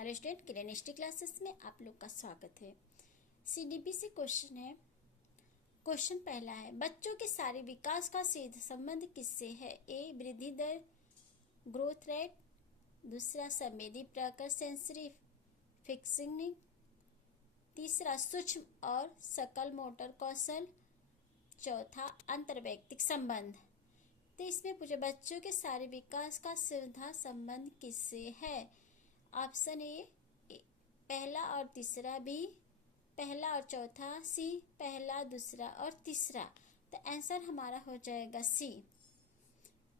Hello student, किरण classes में आप लोग का स्वागत है। सीडीपीसी क्वेश्चन है। क्वेश्चन पहला है, बच्चों के शारीरिक विकास का सीधा संबंध किससे है? ए वृद्धि दर, ग्रोथ रेट, दूसरा संवेदी प्रकर सेंसरी फिक्सिंग, तीसरा सूक्ष्म और सकल मोटर कौशल, चौथा अंतर्वैयक्तिक संबंध। तो इसमें पूछे बच्चों के शारीरिक विकास का सीधा संबंध किससे है? ऑप्शन ए पहला और तीसरा, बी पहला और चौथा, सी पहला दूसरा और तीसरा। तो आंसर हमारा हो जाएगा सी,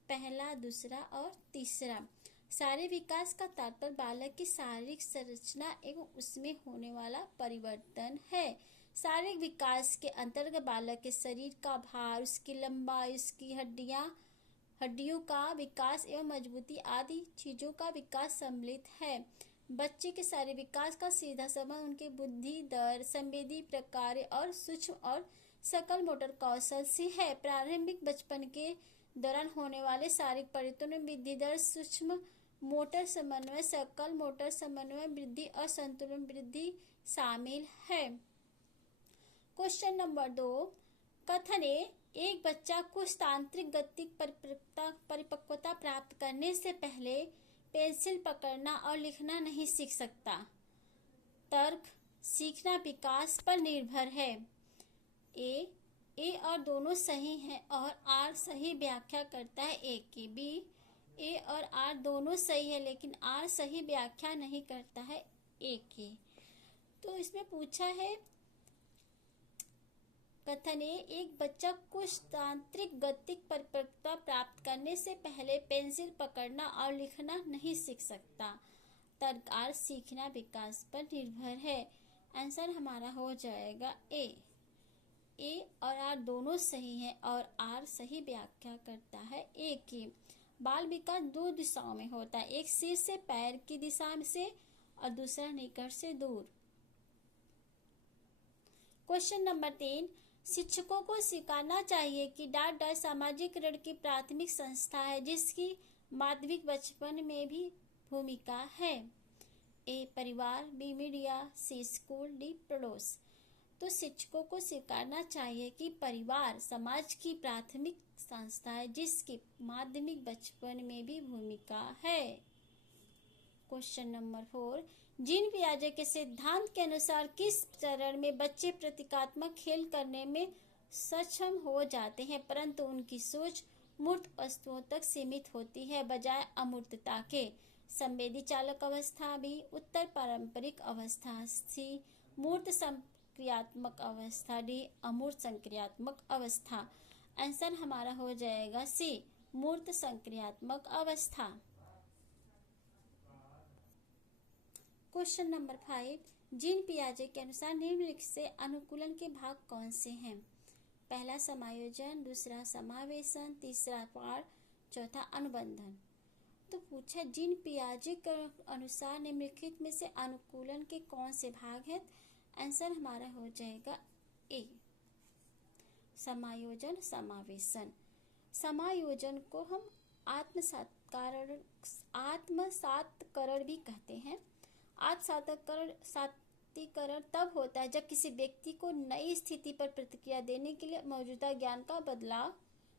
पहला दूसरा और तीसरा। शारीरिक विकास का तात्पर्य बालक की शारीरिक संरचना एवं उसमें होने वाला परिवर्तन है। शारीरिक विकास के अंतर्गत बालक के शरीर का भार, उसकी लंबाई, उसकी हड्डियों का विकास एवं मजबूती आदि चीजों का विकास सम्मिलित है। बच्चे के शारीरिक विकास का सीधा संबंध उनके बुद्धि दर, संवेदी प्रकार और सूक्ष्म और सकल मोटर कौशल से है। प्रारंभिक बचपन के दौरान होने वाले शारीरिक परिवर्तन में बुद्धि दर, सूक्ष्म मोटर समन्वय, सकल मोटर समन्वय वृद्धि और संतुलन वृद्धि शामिल है। क्वेश्चन नंबर 2, कथन ए, एक बच्चा कुछ तांत्रिक गतिक परिपक्वता प्राप्त करने से पहले पेंसिल पकड़ना और लिखना नहीं सीख सकता। तर्क, सीखना विकास पर निर्भर है। ए और दोनों सही हैं और आर सही व्याख्या करता है ए की। बी, ए और आर दोनों सही है लेकिन आर सही व्याख्या नहीं करता है ए की। तो इसमें पूछा है कथन ए, एक बच्चा कुछ तांत्रिक गतिक परिपक्वता प्राप्त करने से पहले पेंसिल पकड़ना और लिखना नहीं सीख सकता। तर्क आर, सीखना विकास पर निर्भर है। आंसर हमारा हो जाएगा ए और आर दोनों सही हैं और आर सही व्याख्या करता है ए की। बाल विकास दो दिशाओं में होता है, एक सिर से पैर की दिशा से और दूसरा निकट से दूर। क्वेश्चन नंबर 3, शिक्षकों को सिखाना चाहिए कि डांट सामाजिकरण की प्राथमिक संस्था है जिसकी माध्यमिक बचपन में भी भूमिका है। ए परिवार, बी मीडिया, सी स्कूल, डी पड़ोस। तो शिक्षकों को सिखाना चाहिए कि परिवार समाज की प्राथमिक संस्था है जिसकी माध्यमिक बचपन में भी भूमिका है। क्वेश्चन नंबर 4, जीन पियाजे के सिद्धांत के अनुसार किस चरण में बच्चे प्रतीकात्मक खेल करने में सक्षम हो जाते हैं परंतु उनकी सोच मूर्त वस्तुओं तक सीमित होती है बजाय अमूर्तता के? संवेदी चालक अवस्था, बी उत्तर पारंपरिक अवस्था, सी मूर्त संक्रियात्मक अवस्था, डी अमूर्त संक्रियात्मक अवस्था। आंसर हमारा हो जाएगा सी, मूर्त संक्रियात्मक अवस्था। क्वेश्चन नंबर 5, जीन पियाजे के अनुसार निम्नलिखित से अनुकूलन के भाग कौन से हैं? पहला समायोजन, दूसरा समावेशन, तीसरा पार, चौथा अनुबंधन। तो पूछा जीन पियाजे के अनुसार निम्नलिखित में से अनुकूलन के कौन से भाग हैं? आंसर हमारा हो जाएगा ए, समायोजन समावेशन। समायोजन को हम आत्मसात्करण भी कहते हैं। आत्मसातीकरण तब होता है जब किसी व्यक्ति को नई स्थिति पर प्रतिक्रिया देने के लिए मौजूदा ज्ञान का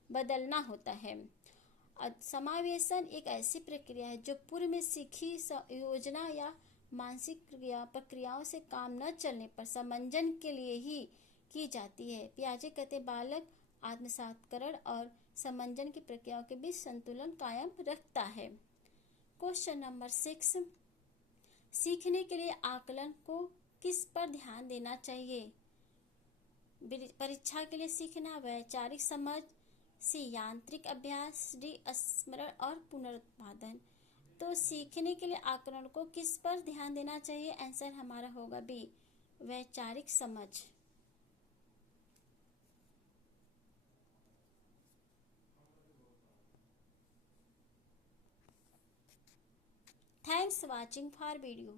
बदलना होता है। समावेशन एक ऐसी प्रक्रिया है जो पूर्व में सीखी योजना या मानसिक प्रक्रियाओं से काम न चलने पर समंजन के लिए ही की जाती है। पियाजे कहते बालक आत्मसात्करण और समंजन की प्रक्रियाओं के बीच संतुलन कायम रखता है। क्वेश्चन नंबर 6, सीखने के लिए आकलन को किस पर ध्यान देना चाहिए? परीक्षा के लिए सीखना, वैचारिक समझ, सी यांत्रिक अभ्यास, डी स्मरण और पुनरुत्पादन। तो सीखने के लिए आकलन को किस पर ध्यान देना चाहिए? आंसर हमारा होगा बी, वैचारिक समझ। Thanks for watching for video.